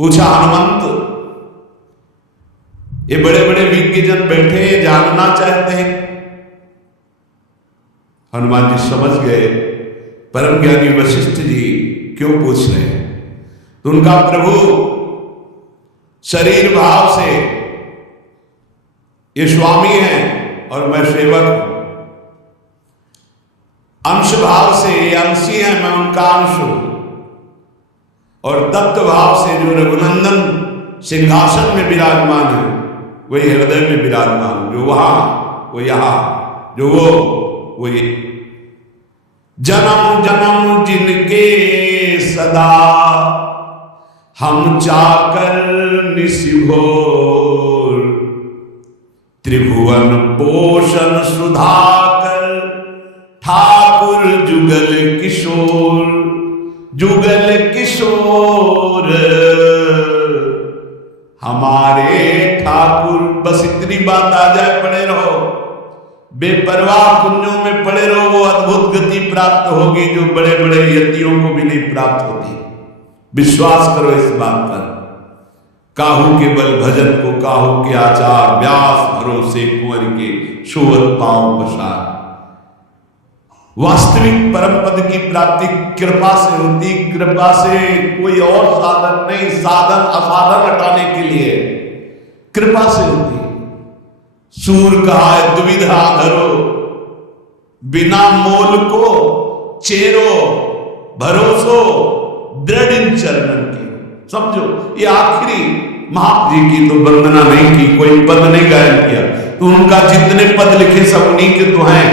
पूछा हनुमंत, ये बड़े बड़े विज्ञजन बैठे जानना चाहते हैं। हनुमान जी समझ गए परम ज्ञानी वशिष्ठ जी क्यों पूछ रहे हैं। तो उनका प्रभु शरीर भाव से ये स्वामी है और मैं सेवक हूं, अंश भाव से ये अंशी है, मैं उनका अंश हूं, और तत्व भाव से जो रघुनंदन सिंहासन में विराजमान है वही हृदय में विराजमान, जो वहां वो यहां, जो वो ये। जन्म जन्म जिनके सदा हम चाकर निशिभोर, त्रिभुवन पोषण सुधाकर ठाकुर जुगल किशोर, जुगल किशोर हमारे ठाकुर। बस इतनी बात आ जाए, पड़े रहो, बेपरवाह कुंजों में पड़े रहो, वो अद्भुत गति प्राप्त होगी जो बड़े बड़े यतियों को भी नहीं प्राप्त होती। विश्वास करो इस बात पर। काहू के बल भजन को काहू के आचार, व्यास भरोसे कुंवर के सोवत पांव पसार। वास्तविक परम पद की प्राप्ति कृपा से होती, कृपा से, कोई और साधन नहीं। साधन असाधन हटाने के लिए कृपा से होती। सूर कहा है दुविधा धरो, बिना मोल को चेरो, भरोसो दृढ़ इन चरणन की। समझो, ये आखिरी महाप्री की तो वंदना नहीं की, कोई पद नहीं गायन किया, तो उनका जितने पद लिखे सब उन्हीं के तो हैं,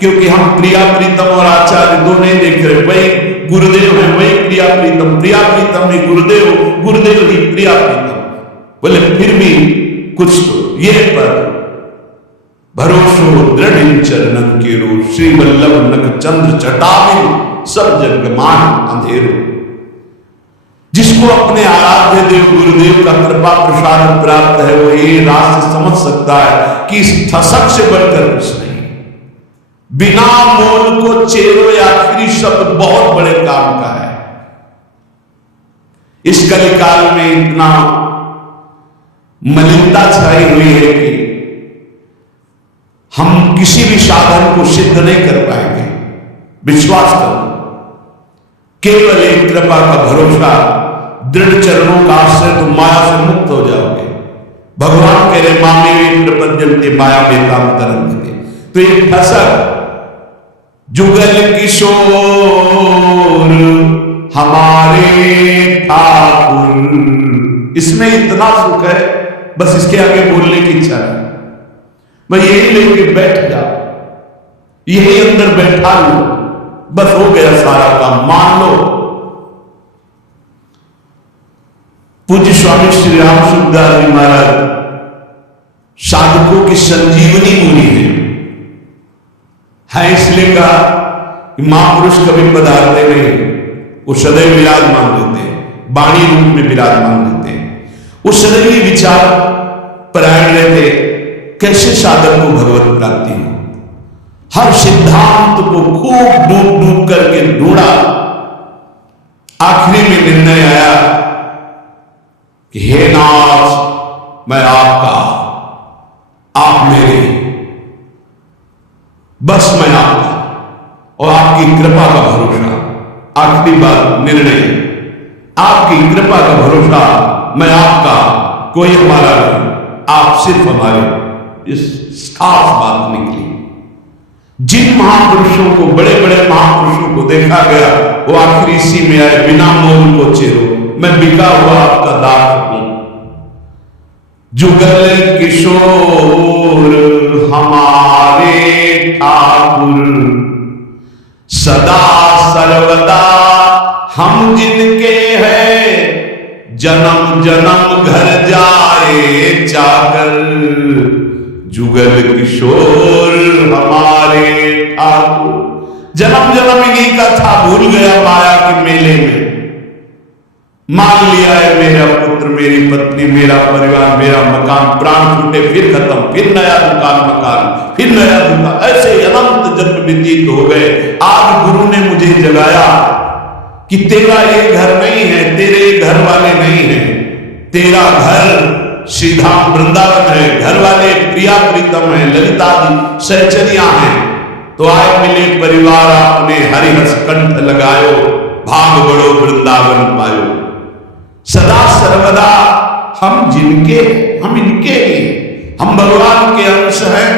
क्योंकि हम प्रिया प्रीतम और आचार्य दो नहीं देख रहे। वही गुरुदेव है, वही प्रिया प्रीतम, प्रिया प्रीतम ही गुरुदेव, गुरुदेव ही प्रिया प्रीतम। बोले फिर भी कुछ तो ये पर भरोसो दृढ़ इन चरणन के रो, श्री वल्लभ नख चंद्र चटाविन सब जग मान अंधेरो। जिसको अपने आराध्य देव गुरुदेव का कृपा प्रसाद प्राप्त है वो ये राज समझ सकता है कि इस ठसक से बढ़कर कुछ नहीं। बिना मोल को चेरो या आखिरी शब्द बहुत बड़े काम का है। इस कलिकाल में इतना मलिनता छाई हुई है कि हम किसी भी साधन को सिद्ध नहीं कर पाएंगे। विश्वास करो, केवल एक कृपा का भरोसा, दृढ़ चरणों का आश्रय, तो माया से मुक्त हो जाओगे। भगवान कह रहे मामे प्रपद्यन्ते माया में काम तरंगते। तो ये ठसक जुगल किशोर हमारे ठाकुर, इसमें इतना सुख है, बस इसके आगे बोलने की इच्छा नहीं। मैं यही लेके बैठ जा, यही अंदर बैठा लो, बस हो गया सारा काम, मान लो। पूज्य स्वामी श्री राम सुखदास जी महाराज साधकों की संजीवनी मूली है, इसलिए कहा कि महापुरुष कभी पधारते नहीं, वो सदैव विराजमान रहते हैं, वाणी रूप में विराजमान रहते हैं। वो सदैव विचार परायण रहते, कैसे साधक को भगवत प्राप्ति हो। हर सिद्धांत को खूब डूब डूब करके ढूंढा, आखिरी में निर्णय आया कि हे नाथ मैं आपका, आप मेरे, बस मैं आपका और आपकी कृपा का भरोसा। आखिरी बात निर्णय, आपकी कृपा का भरोसा, मैं आपका, कोई हमारा नहीं, आप सिर्फ हमारे। इस खास बात निकली। जिन महापुरुषों को, बड़े बड़े महापुरुषों को देखा गया वो आखिरी इसी में आए, बिना मोल को चेरो, मैं बिका हुआ आपका दास हूं। जुगल किशोर हमारे ठाकुर, सदा सर्वदा हम जिनके हैं, जन्म जन्म घर जाए चाकर, जुगल किशोर हमारे ठाकुर। जन्म जन्म इन्हीं का था, भूल गया माया के मेले में। मान लिया है मेरा पुत्र, मेरी पत्नी, मेरा परिवार, मेरा मकान, प्राण छूटे फिर खत्म, फिर नया दुकान मकान, फिर नया दुकान, ऐसे अनंत जन्म व्यतीत हो गए। आज गुरु ने मुझे जगाया कि तेरा ये घर नहीं है, तेरे घर वाले नहीं है, तेरा घर सीधा वृंदावन है, घर वाले प्रिया प्रीतम है, ललिता जी सहचरिया हैं, तो आए मिले परिवार आपने हरिहस कंठ लगायो, भाग बड़ो वृंदावन पायो। सदा सर्वदा हम जिनके, हम इनके ही, हम भगवान के अंश हैं।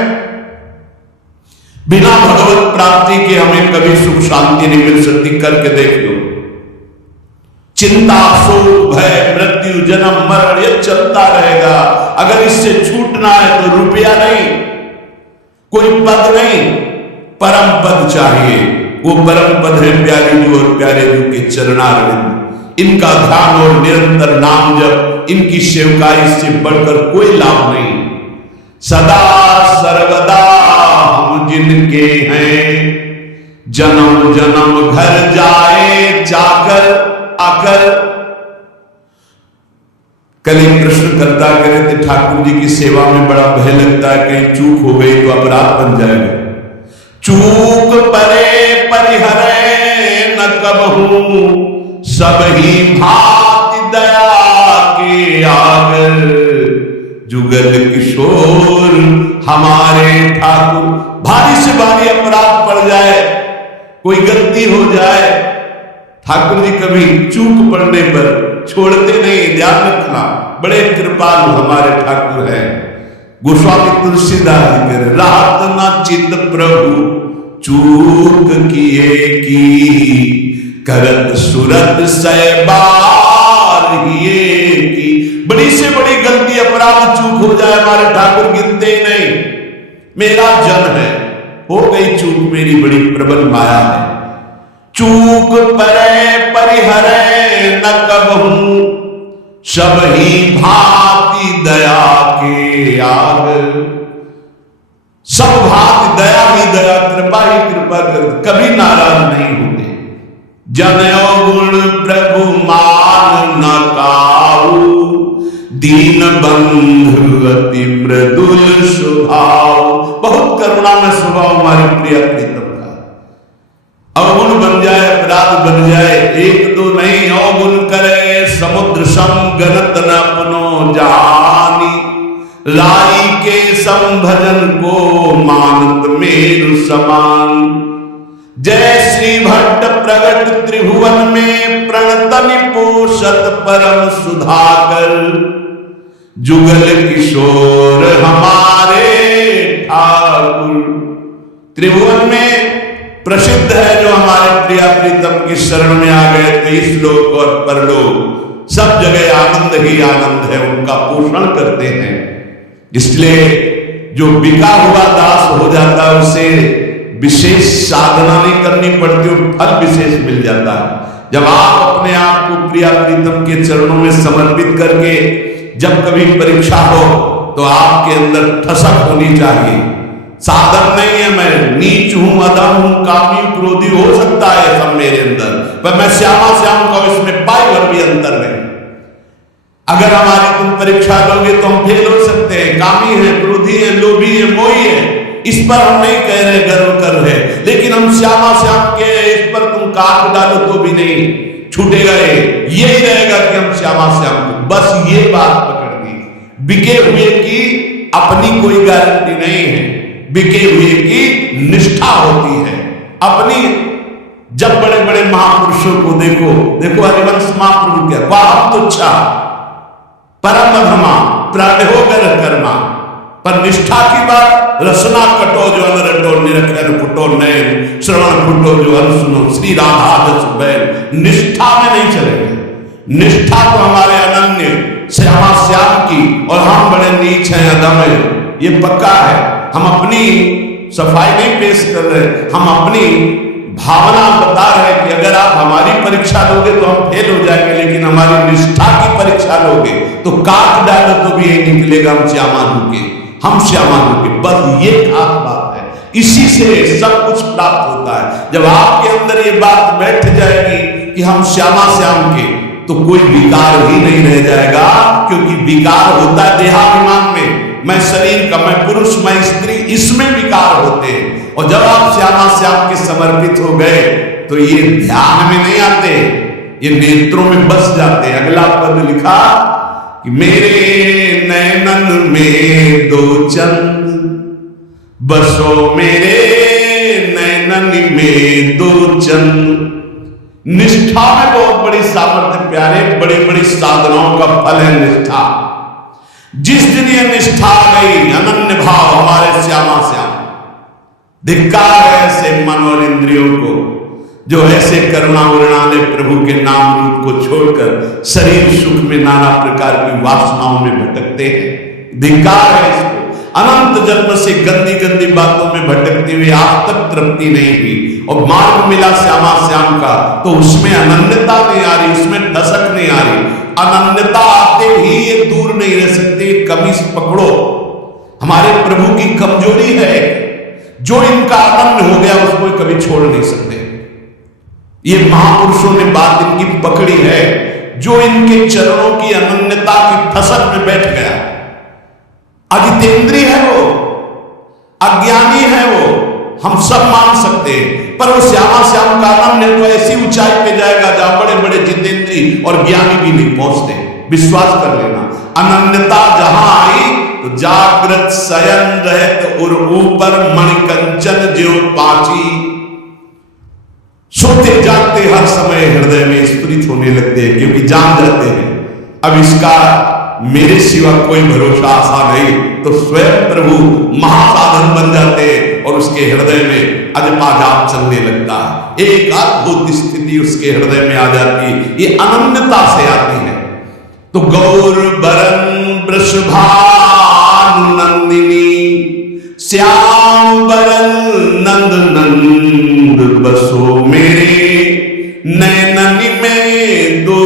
बिना भगवत प्राप्ति के हमें कभी सुख शांति नहीं मिल सकती। करके देख लो, चिंता शोक भय मृत्यु जन्म मरण ये चलता रहेगा। अगर इससे छूटना है तो रुपया नहीं, कोई पद नहीं, परम पद चाहिए। वो परम पद है प्यारी जू और प्यारे जू के चरणारविंद। इनका ध्यान और निरंतर नाम जप, इनकी सेवकाई से बढ़कर कोई लाभ नहीं। सदा सर्वदा हम जिनके हैं, जन्म जन्म घर जाए जाकर आकर। कल एक प्रश्न करता करे थे, ठाकुर जी की सेवा में बड़ा भय लगता है कहीं चूक हो गई तो अपराध बन जाएगा। चूक परे परिहरे न कबहू, सब ही भांति दया के आगर। जुगल किशोर हमारे ठाकुर। भारी से भारी अपराध पड़ जाए, कोई गलती हो जाए, ठाकुर जी कभी चूक पड़ने पर छोड़ते नहीं। ध्यान रखना, बड़े कृपालु हमारे ठाकुर हैं। गोस्वामी तुलसीदास जी कह रहे, राहत न चित प्रभु चूक किए की, करत सुरत सैबार हिए की। बड़ी से बड़ी गलती अपराध चूक हो जाए, हमारे ठाकुर गिनते ही नहीं। मेरा जन है, हो गई चूक मेरी, बड़ी प्रबल माया है। चूक परे परिहरे न कबहू, सब ही भांति दया के आग। सब भांति दया ही दया, कृपा ही कृपा कर, कभी नाराज नहीं होते। जनयो गुण प्रभु मान न काऊ, दीन बंधु अति मृदुल स्वभाव। बहुत करुणा में स्वभाव हमारे प्रिय प्रीतम का। अवगुण बन जाए, अपराध बन जाए, एक दो नहीं, अवगुण करे समुद्र सम गणत न अपनो जानी। लाई के संभजन को मानत मेरु समान। जय श्री भट्ट प्रगट त्रिभुवन में, प्रणतनि पोषत परम सुधाकर। जुगल किशोर हमारे ठाकुर। त्रिभुवन में प्रसिद्ध है जो हमारे प्रिया प्रीतम की शरण में आ गए थे। इस लोक और परलोक सब जगह आनंद ही आनंद है, उनका पोषण करते हैं। इसलिए जो बिका हुआ दास हो जाता है उसे विशेष साधना नहीं करनी पड़ती, फल विशेष मिल जाता है। जब आप अपने आप को प्रिया प्रीतम के चरणों में समर्पित करके जब कभी परीक्षा हो तो आपके अंदर ठसक होनी चाहिए। साधन नहीं है, मैं नीच हूं, अधम हूं, कामी क्रोधी हो सकता है सब मेरे अंदर, पर मैं श्यामा श्याम का इसमें पाई भर भी अंतर नहीं। अगर हमारी तुम परीक्षा लोगे तो हम फेल हो सकते हैं। कामी है, क्रोधी है, लोभी है, मोही है, इस पर हम नहीं कह रहे गर्व कर रहे, लेकिन हम श्यामा श्याम के इस पर तुम काट डालो तो भी नहीं छूटेगा। यही रहेगा कि हम श्यामा श्याम, बस ये बात पकड़ दी। बिके हुए की अपनी कोई गारंटी नहीं है, बिके हुए की निष्ठा होती है अपनी। जब बड़े बड़े महापुरुषों को देखो, देखो हरिवंश महाप्रभु क्या, वाह तुच्छा परम धमा प्राणो कर कर्मा। पर निष्ठा की बात, रसना कटो जो अन रटो, निरखन फुटो नैन, श्रवण फुटो जो अन सुनो, श्री राधा जस बैल। निष्ठा में नहीं चलेंगे। निष्ठा तो हमारे अनन्य श्यामा श्याम की, और हम बड़े नीच हैं, अधम हैं, ये पक्का है। हम अपनी सफाई नहीं पेश कर रहे, हम अपनी भावना बता रहे कि अगर आप हमारी परीक्षा लोगे तो हम फेल हो जाएंगे, लेकिन हमारी निष्ठा की परीक्षा लोगे तो काट डालो तो भी यही निकलेगा, हम श्यामा के, हम श्यामा के। बस ये खास बात है, इसी से सब कुछ प्राप्त होता है। जब आपके अंदर ये बात बैठ जाएगी कि हम श्यामा श्याम के, तो कोई विकार ही नहीं रह जाएगा, क्योंकि विकार होता है देहाभिमान में। मैं शरीर का, मैं पुरुष, मैं स्त्री, इसमें विकार होते हैं। और जब आप श्यामा श्याम के समर्पित हो गए तो ये ध्यान में नहीं आते, ये नेत्रों में बस जाते हैं। अगला पद लिखा कि मेरे नैनन में दो चंद बसो, मेरे नैनन में दो चंद। निष्ठा में बहुत बड़ी सामर्थ्य प्यारे, बड़ी बड़ी साधनाओं का फल है निष्ठा। जिस दिन ये निष्ठा गई, अनन्य भाव हमारे श्यामा श्याम, धिक्कार है ऐसे मन और इंद्रियों को जो ऐसे करुणा उड़ाने प्रभु के नाम रूप को छोड़कर शरीर सुख में नाना प्रकार की वासनाओं में भटकते हैं। धिक्कार है इसको। अनंत जन्म से गंदी गंदी बातों में भटकते हुए आज तक तृप्ति नहीं हुई और मार्ग मिला श्यामा श्याम का, तो उसमें अनन्यता नहीं आ रही, उसमें दशक नहीं आ रही। अनन्यता आते ही ये दूर नहीं रह सकते। कमी से पकड़ो, हमारे प्रभु की कमजोरी है, जो इनका अनन्य हो गया उसको कभी छोड़ नहीं सकते। ये महापुरुषों ने बात इनकी पकड़ी है, जो इनके चरणों की अनन्यता की ठसक में बैठ गया। अजितेंद्रिय है वो, अज्ञानी है वो, हम सब मान सकते हैं, पर वो श्यामा श्याम का अनन्य तो ऐसी ऊंचाई पे जाएगा जहां बड़े बड़े जितेंद्रिय और ज्ञानी भी नहीं पहुंचते। विश्वास कर लेना, अनन्यता जहां आई तो जागृत शयन रहत और ऊपर मणिकंचन ज्यों पाची। सोते जागते हर समय हृदय में स्फुरित होने लगते हैं, क्योंकि जान जाते हैं अब इसका मेरे सिवा कोई भरोसा आशा नहीं, तो स्वयं प्रभु महासाधन बन जाते हैं और उसके हृदय में अजपा जाप चलने लगता है। एक अद्भुत स्थिति उसके हृदय में आ जाती है, ये अनन्यता से आती है। तो गौर बरन वृषभानु नंदिनी, श्याम बरन नंद नंद बसो, मेरे नैननी में दो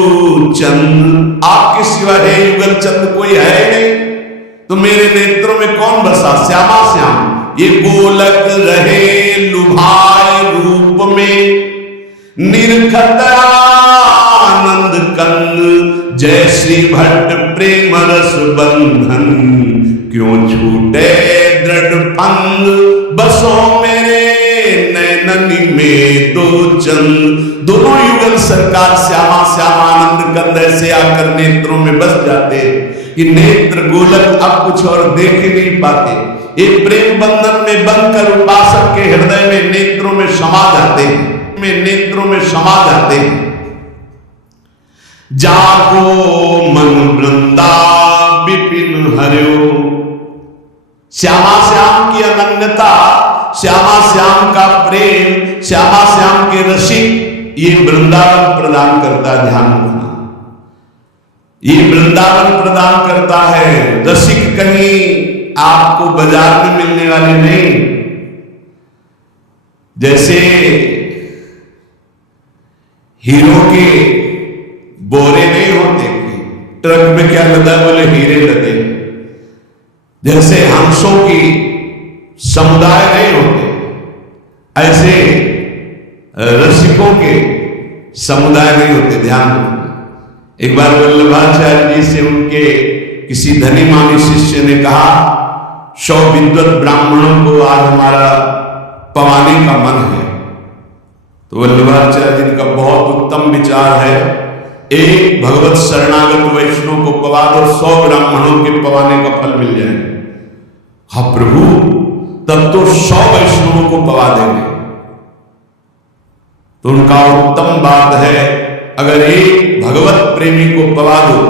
चंद। आपके सिवा है युगल चंद कोई है नहीं, तो मेरे नेत्रों में कौन बसा? श्यामा श्याम। ये गोलक रहे लुभाए रूप में, निरखत आनंद कंद, जय श्री भट्ट प्रेम रस बंधन, क्यों छूटे दृढ़ फंद, बसो मेरे नैननी में दो चंद। दोनों युगल सरकार श्यामा श्याम आनंद कंद ऐसे आकर नेत्रों में बस जाते कि नेत्र गोलक अब कुछ और देख ही नहीं पाते। एक प्रेम बंधन में बनकर उपासक के हृदय में नेत्रों में समा जाते हैं, नेत्रों में समा जाते हैं। जागो मन वृंदा विपिन हरियो, श्यामा श्याम की अनन्यता, श्यामा श्याम का प्रेम, श्यामा श्याम के रसिक, ये वृंदावन प्रदान करता है। ध्यान रखना, ये वृंदावन प्रदान करता है। रसिक कहीं आपको बाजार में मिलने वाले नहीं। जैसे हीरो के बोरे नहीं होते, ट्रक में क्या लदा, बोले हीरे लदे। जैसे हंसों की समुदाय नहीं होते, ऐसे रसिकों के समुदाय नहीं होते। ध्यान रखना। एक बार वल्लभाचार्य जी से उनके किसी धनी मानी शिष्य ने कहा, 100 विद्वत ब्राह्मणों को आज हमारा पवाने का मन है। तो वल्लभाचार्य जी का बहुत उत्तम विचार है, एक भगवत शरणागत वैष्णव को पवा दो, 100 ब्राह्मणों के पवाने का फल मिल जाए। हाँ प्रभु, तब तो 100 वैष्णवों को पवा देंगे। तो उनका उत्तम बात है, अगर एक भगवत प्रेमी को पवा दो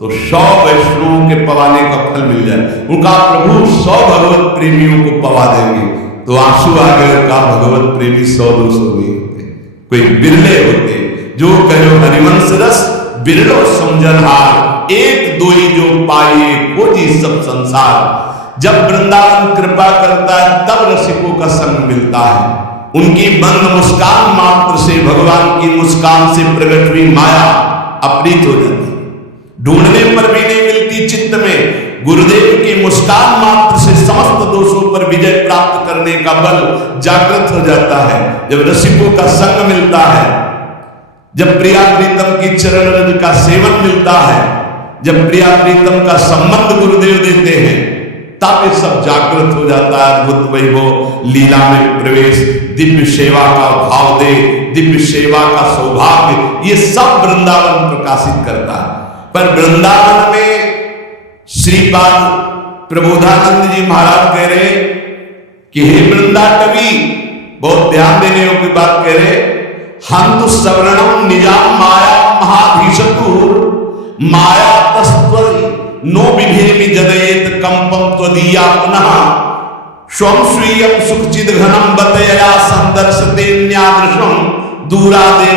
तो 100 वैष्णवों के पवाने का फल मिल जाए। उनका प्रभु 100 भगवत प्रेमियों को पवा देंगे। तो आंसू आ गए का भगवत प्रेमी 100-200 नहीं होते, कोई बिरले होते। जो कहो हरिवंश रस बिरलो समझनहार, एक दोई जो पाए खोजी सब संसार। जब वृंदावन कृपा करता है तब रसिकों का संग मिलता है। उनकी बंद मुस्कान मात्र से, भगवान की मुस्कान से प्रकट हुई माया अपरीत हो जाती, ढूंढने पर भी नहीं मिलती चित्त में। गुरुदेव की मुस्कान मात्र से समस्त दोषों पर विजय प्राप्त करने का बल जागृत हो जाता है। जब रसिकों का संग मिलता है, जब प्रिया प्रीतम की चरण रज का सेवन मिलता है, जब प्रिया प्रीतम का संबंध गुरुदेव देते हैं, तब ये सब जागृत हो जाता है। अद्भुत वैभव लीला में प्रवेश, दिव्य सेवा का भाव दे, दिव्य सेवा का सौभाग्य, ये सब वृंदावन प्रकाशित करता है। पर वृंदावन में श्रीपाद प्रबोधानंद जी महाराज कह रहे कि हे वृंदाटवी, बहुत ध्यान देने योग्य बात कह रहे, हम तो सवर्णम निजाम माया महाधीशतुर माया तस्त्वरि नो विभेमि जदयेत कंपम त्वदीया पुनः स्वम स्वीयम सुखचिद घनम बतया संदर्शते न्यादृशम दूरादेव